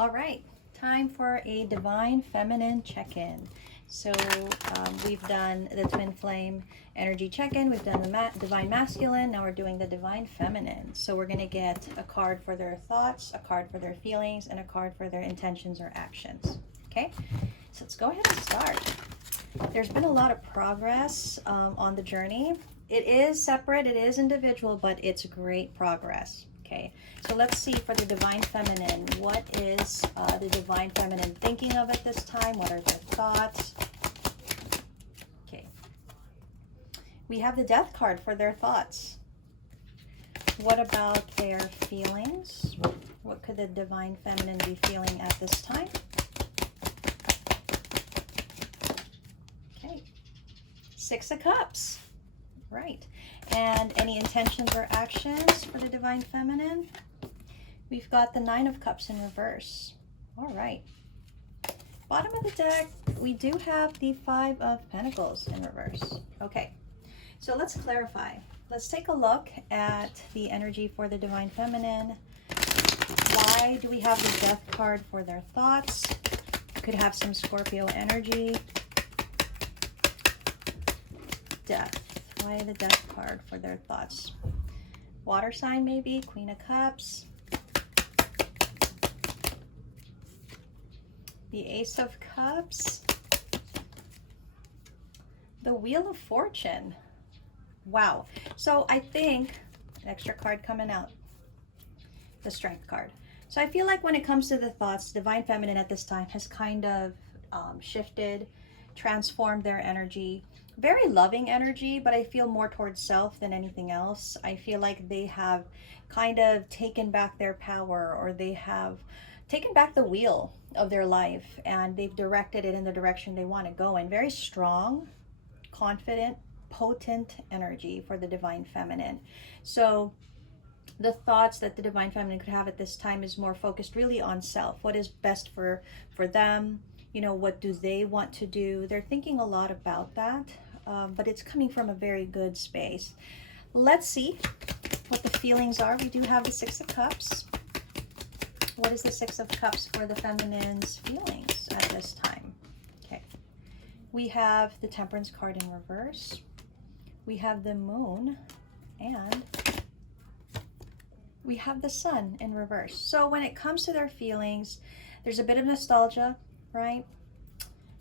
All right, time for a divine feminine check-in. So we've done the twin flame energy check-in, we've done the divine masculine, now we're doing the divine feminine. So we're going to get a card for their thoughts, a card for their feelings, and a card for their intentions or actions. Okay, so let's go ahead and start. There's been a lot of progress on the journey. It is separate, it is individual, but it's great progress. Okay, so let's see for the divine feminine, what is the divine feminine thinking of at this time? What are their thoughts? Okay, we have the death card for their thoughts. What about their feelings? What could the divine feminine be feeling at this time? Okay, Six of Cups. Right. And any intentions or actions for the divine feminine? We've got the Nine of Cups in reverse. All right. Bottom of the deck, we do have the Five of Pentacles in reverse. Okay. So let's clarify. Let's take a look at the energy for the divine feminine. Why do we have the Death card for their thoughts? Could have some Scorpio energy. Death. Why the Death card for their thoughts? Water sign maybe, Queen of Cups. The Ace of Cups. The Wheel of Fortune. Wow. So I think, an extra card coming out, the Strength card. So I feel like when it comes to the thoughts, divine feminine at this time has kind of shifted, transformed their energy. Very loving energy, but I feel more towards self than anything else. I feel like they have kind of taken back their power, or they have taken back the wheel of their life, and they've directed it in the direction they want to go in. Very strong, confident, potent energy for the divine feminine. So the thoughts that the divine feminine could have at this time is more focused really on self. What is best for them? You know, what do they want to do? They're thinking a lot about that. But it's coming from a very good space. Let's see what the feelings are. We do have the Six of Cups. What is the Six of Cups for the feminine's feelings at this time? Okay. We have the Temperance card in reverse. We have the Moon, and we have the Sun in reverse. So when it comes to their feelings, there's a bit of nostalgia, right?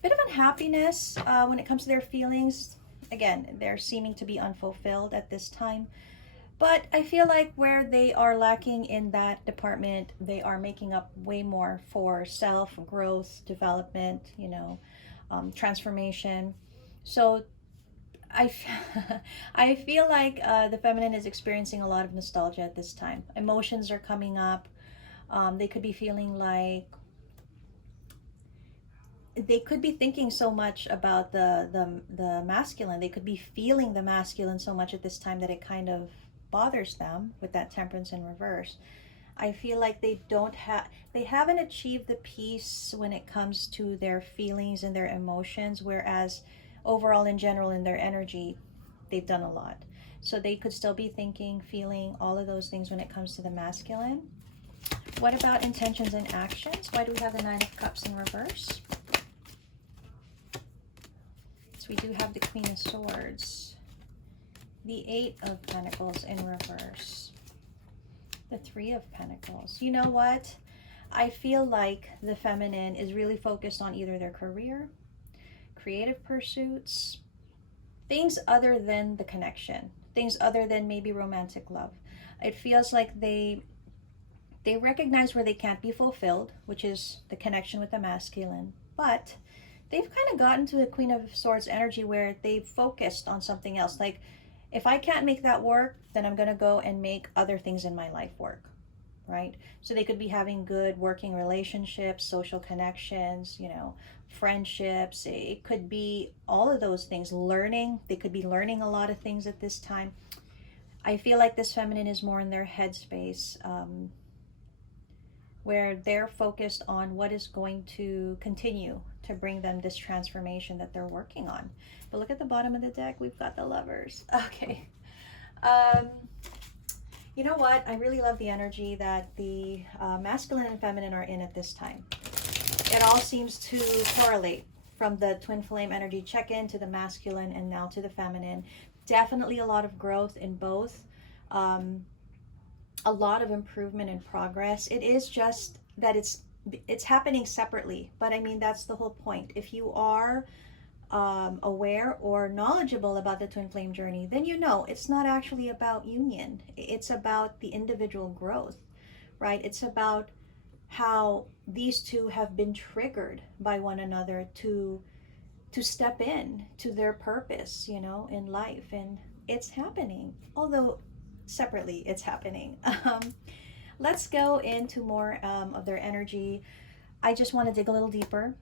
Bit of unhappiness when it comes to their feelings. Again, they're seeming to be unfulfilled at this time. But I feel like where they are lacking in that department, they are making up way more for self, growth, development, you know, transformation. So I feel like the feminine is experiencing a lot of nostalgia at this time. Emotions are coming up. They could be feeling like they could be thinking so much about the masculine. They could be feeling the masculine so much at this time that it kind of bothers them with that Temperance in reverse. I feel like they haven't achieved the peace when it comes to their feelings and their emotions, whereas overall in general in their energy, they've done a lot. So they could still be thinking, feeling all of those things when it comes to the masculine. What about intentions and actions? Why do we have the Nine of Cups in reverse? We do have the Queen of Swords, the Eight of Pentacles in reverse, the Three of Pentacles. You know what? I feel like the feminine is really focused on either their career, creative pursuits, things other than the connection, things other than maybe romantic love. It feels like they recognize where they can't be fulfilled, which is the connection with the masculine, but they've kind of gotten to the Queen of Swords energy where they've focused on something else. Like, if I can't make that work, then I'm going to go and make other things in my life work, right? So they could be having good working relationships, social connections, you know, friendships. It could be all of those things. Learning. They could be learning a lot of things at this time. I feel like this feminine is more in their headspace, where they're focused on what is going to continue to bring them this transformation that they're working on. But look at the bottom of the deck, we've got the Lovers. Okay. You know what? I really love the energy that the masculine and feminine are in at this time. It all seems to correlate from the twin flame energy check-in to the masculine and now to the feminine. Definitely a lot of growth in both. A lot of improvement and progress. It is just that it's happening separately, but I mean that's the whole point. If you are aware or knowledgeable about the twin flame journey, then you know it's not actually about union. It's about the individual growth, right? It's about how these two have been triggered by one another to step in to their purpose, you know, in life. And it's happening, although separately it's happening. Let's go into more of their energy. I just want to dig a little deeper,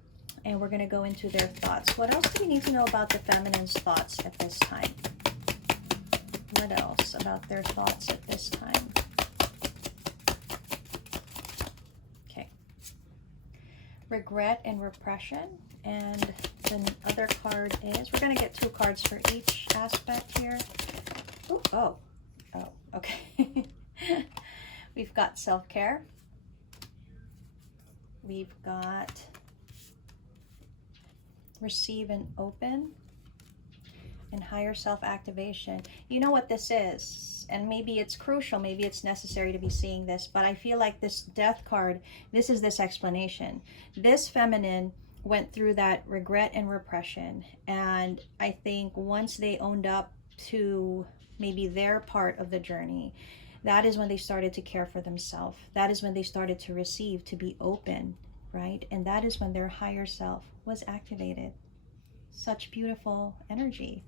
and we're going to go into their thoughts. What else do we need to know about the feminine's thoughts at this time? What else about their thoughts at this time? Okay. Regret and repression. And the other card is, we're going to get 2 cards for each aspect here. Ooh, oh, okay. We've got self-care. We've got receive and open, and higher self-activation. You know what this is, and maybe it's crucial, maybe it's necessary to be seeing this, but I feel like this death card, this is this explanation. This feminine went through that regret and repression, and I think once they owned up to maybe their part of the journey, that is when they started to care for themselves. That is when they started to receive, to be open, right? And that is when their higher self was activated. Such beautiful energy.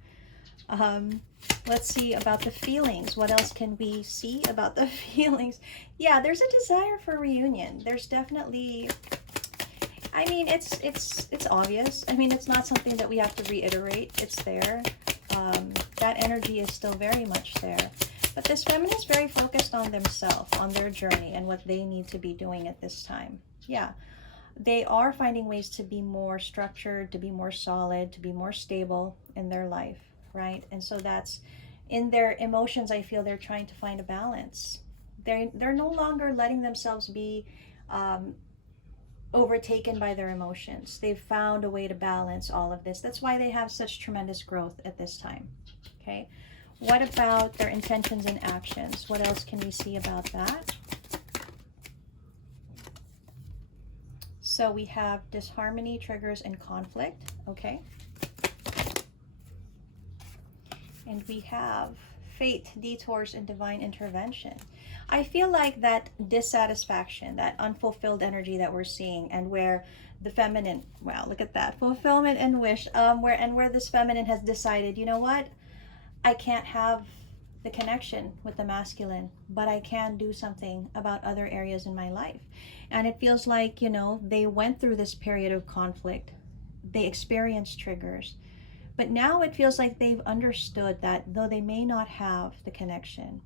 Let's see about the feelings. What else can we see about the feelings? Yeah, there's a desire for reunion. There's definitely, I mean, it's obvious. I mean, it's not something that we have to reiterate. It's there. That energy is still very much there. But this feminine is very focused on themselves, on their journey, and what they need to be doing at this time. Yeah. They are finding ways to be more structured, to be more solid, to be more stable in their life, right? And so that's in their emotions. I feel they're trying to find a balance. They're no longer letting themselves be overtaken by their emotions. They've found a way to balance all of this. That's why they have such tremendous growth at this time. Okay. What about their intentions and actions? What else can we see about that? So we have disharmony, triggers, and conflict. Okay. And we have fate, detours, and divine intervention. I feel like that dissatisfaction, that unfulfilled energy that we're seeing, and where the feminine, wow, look at that, fulfillment and wish, where this feminine has decided, you know what, I can't have the connection with the masculine, but I can do something about other areas in my life. And it feels like, you know, they went through this period of conflict. They experienced triggers. But now it feels like they've understood that though they may not have the connection,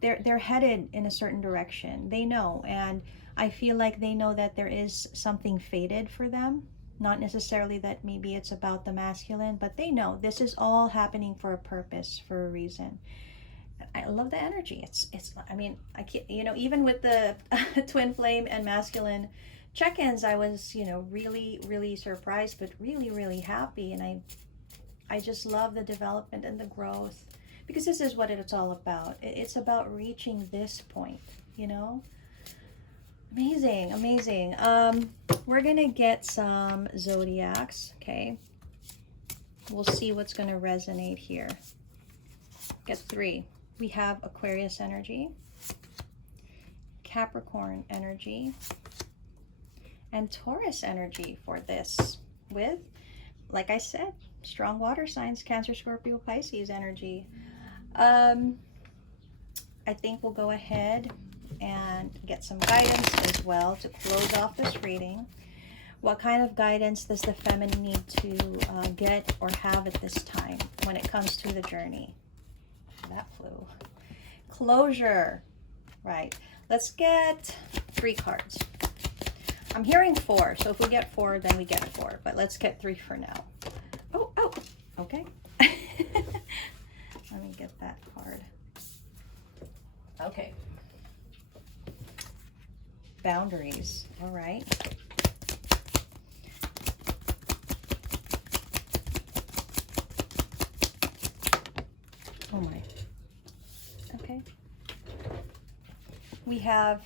they're headed in a certain direction. They know, and I feel like they know that there is something fated for them. Not necessarily that maybe it's about the masculine, but they know this is all happening for a purpose, for a reason. I love the energy. It's I mean, I can't, you know, even with the twin flame and masculine check-ins, I was, you know, really surprised, but really happy. And I just love the development and the growth, because this is what it's all about. It's about reaching this point, you know. Amazing. We're gonna get some zodiacs. Okay, we'll see what's gonna resonate here. Get 3. We have Aquarius energy, Capricorn energy, and Taurus energy for this, with, like I said, strong water signs, Cancer, Scorpio, Pisces energy. I think we'll go ahead and get some guidance as well to close off this reading. What kind of guidance does the feminine need to get or have at this time when it comes to the journey? That flew. Closure. Right. Let's get 3 cards. I'm hearing 4, so if we get 4, then we get 4. But let's get 3 for now. Oh, okay. Let me get that card. Okay. Boundaries. All right. Oh my. Okay. We have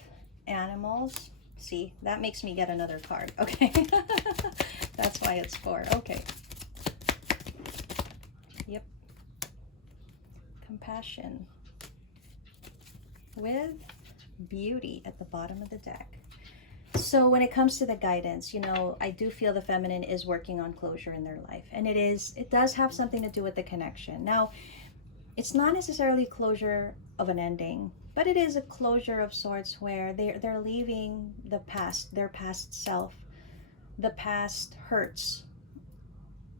animals. See, that makes me get another card. Okay. That's why it's 4. Okay. Yep. Compassion. With beauty at the bottom of the deck. So when it comes to the guidance, you know, I do feel the feminine is working on closure in their life. And it does have something to do with the connection. Now, it's not necessarily closure of an ending, but it is a closure of sorts where they're leaving the past, their past self. The past hurts.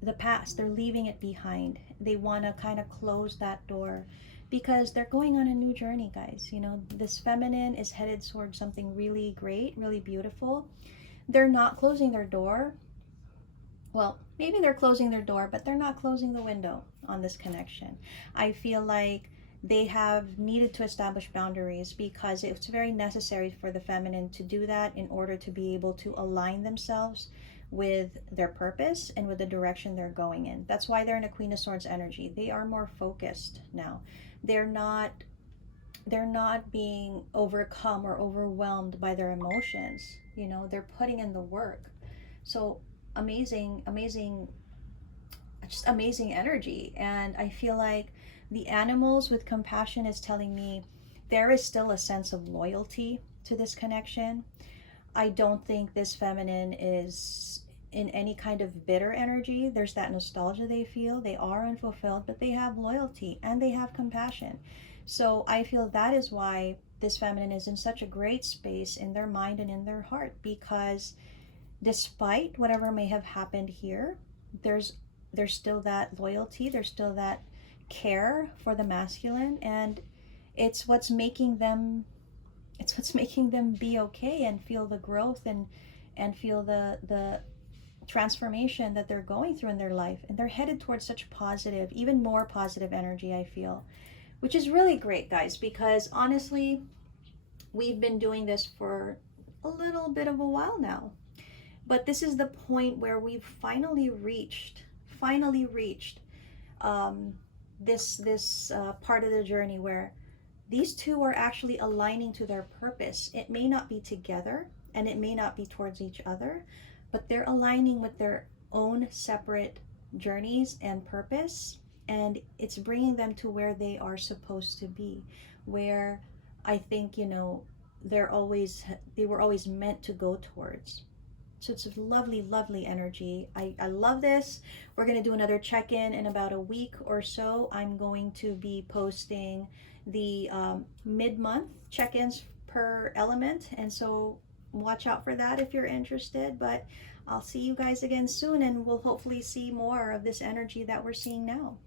The past, they're leaving it behind. They want to kind of close that door because they're going on a new journey, guys. You know, this feminine is headed towards something really great, really beautiful. They're not closing their door. Well, maybe they're closing their door, but they're not closing the window on this connection. I feel like they have needed to establish boundaries because it's very necessary for the feminine to do that in order to be able to align themselves with their purpose and with the direction they're going in. That's why they're in a Queen of Swords energy. They are more focused now. They're not being overcome or overwhelmed by their emotions. You know, they're putting in the work. So amazing, just amazing energy. And I feel like the animals with compassion is telling me there is still a sense of loyalty to this connection. I don't think this feminine is in any kind of bitter energy. There's that nostalgia they feel. They are unfulfilled, but they have loyalty and they have compassion. So I feel that is why this feminine is in such a great space in their mind and in their heart, because despite whatever may have happened here, there's still that loyalty, there's still that care for the masculine, and it's what's making them be okay and feel the growth and feel the transformation that they're going through in their life. And they're headed towards such positive, even more positive energy, I feel, which is really great, guys, because honestly, we've been doing this for a little bit of a while now. But this is the point where we've finally reached this part of the journey where these two are actually aligning to their purpose. It may not be together and it may not be towards each other, but they're aligning with their own separate journeys and purpose, and it's bringing them to where they are supposed to be, where I think, you know, they were always meant to go towards. So it's a lovely energy. I love this. We're going to do another check-in in about a week or so. I'm going to be posting the mid-month check-ins per element, and so watch out for that if you're interested. But I'll see you guys again soon, and we'll hopefully see more of this energy that we're seeing now.